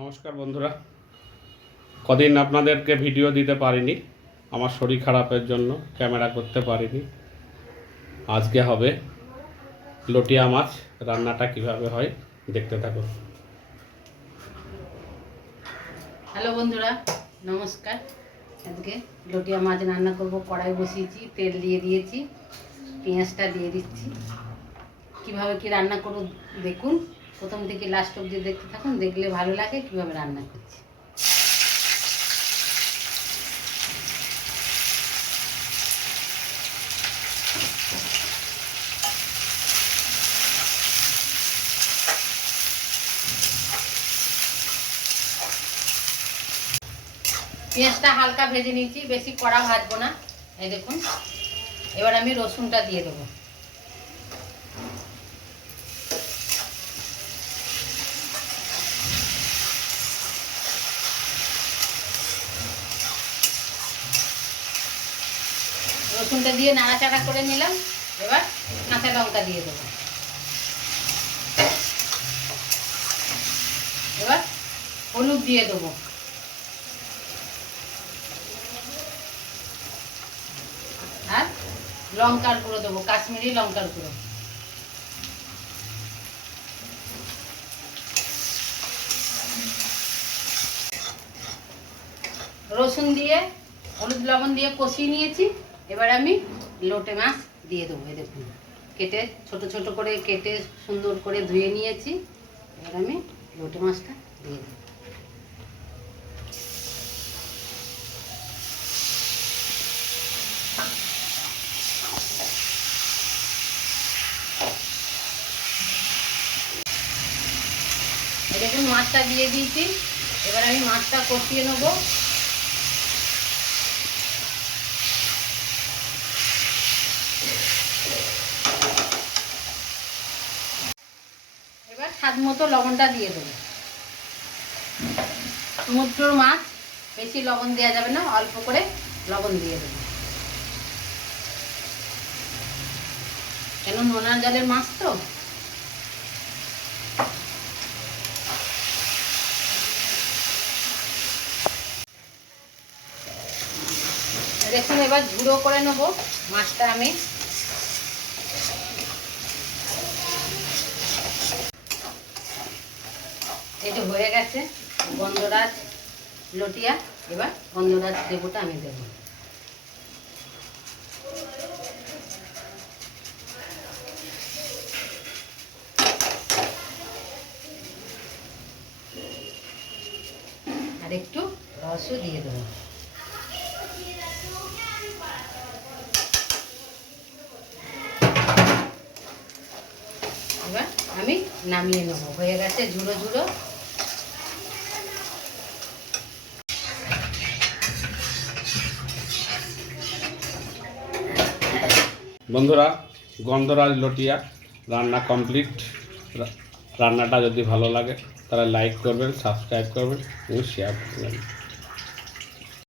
নমস্কার বন্ধুরা, কদিন আপনাদেরকে ভিডিও দিতে পারিনি, আমার শরীর খারাপের জন্য ক্যামেরা করতে পারিনি। আজকে হবে লটিয়া মাছ রান্নাটা কিভাবে হয় দেখতে থাকুন। হ্যালো বন্ধুরা, নমস্কার। আজকে লটিয়া মাছ রান্না করব। কড়াই বসিয়েছি, তেল দিয়ে দিয়েছি, পেঁয়াজটা দিয়ে দিচ্ছি। কিভাবে কি রান্না করব দেখুন, প্রথম থেকে লাস্ট অবধি দেখতে থাকুন, দেখলে ভালো লাগে কিভাবে রান্না করছি। পেঁয়াজটা হালকা ভেজে নিয়েছি, বেশি কড়া ভাজবো না। এই দেখুন, এবার আমি রসুনটা দিয়ে দেবো। রসুনটা দিয়ে নাড়াচাড়া করে নিলাম। এবার কাঁচা লঙ্কা দিয়ে দেবো। এবার হলুদ দিয়ে দেবো, আর লঙ্কার গুঁড়ো দেবো, কাশ্মীরি লঙ্কার গুঁড়ো। রসুন দিয়ে হলুদ লবণ দিয়ে কষিয়ে নিয়েছি। এবার আমি লোটে মাছ দিয়ে দেবো। এই দেখুন, কেটে ছোট ছোট করে কেটে সুন্দর করে ধুয়ে নিয়েছি। এবার আমি লোটে মাছটা দিয়ে দেবো। দেখুন, মাছটা দিয়ে দিয়েছি। এবার আমি মাছটা কষিয়ে নেব। এবার স্বাদ মতো লবণটা দিয়ে দেবো। সমুদ্রের মাছ, বেশি লবণ দেওয়া যাবে না, অল্প করে লবণ দিয়ে দেবো, কেন নোনা জলের মাছ তো। দেখুন, এবার ঝুড়ো করে নেব মাছটা আমি। এই যে হয়ে গেছে গন্ধরাজ লটিয়া। এবার গন্ধরাজ লেবুটা আমি দেব। আর একটু রসও দিয়ে দেবো। এবার আমি নামিয়ে নেব। হয়ে গেছে ঝুড়ো ঝুড়ো। বন্ধুরা, গন্ধরাজ লটিয়া রান্না কমপ্লিট। রান্নাটা যদি ভালো লাগে তাহলে লাইক করবেন, সাবস্ক্রাইব করবেন এবং শেয়ার করবেন।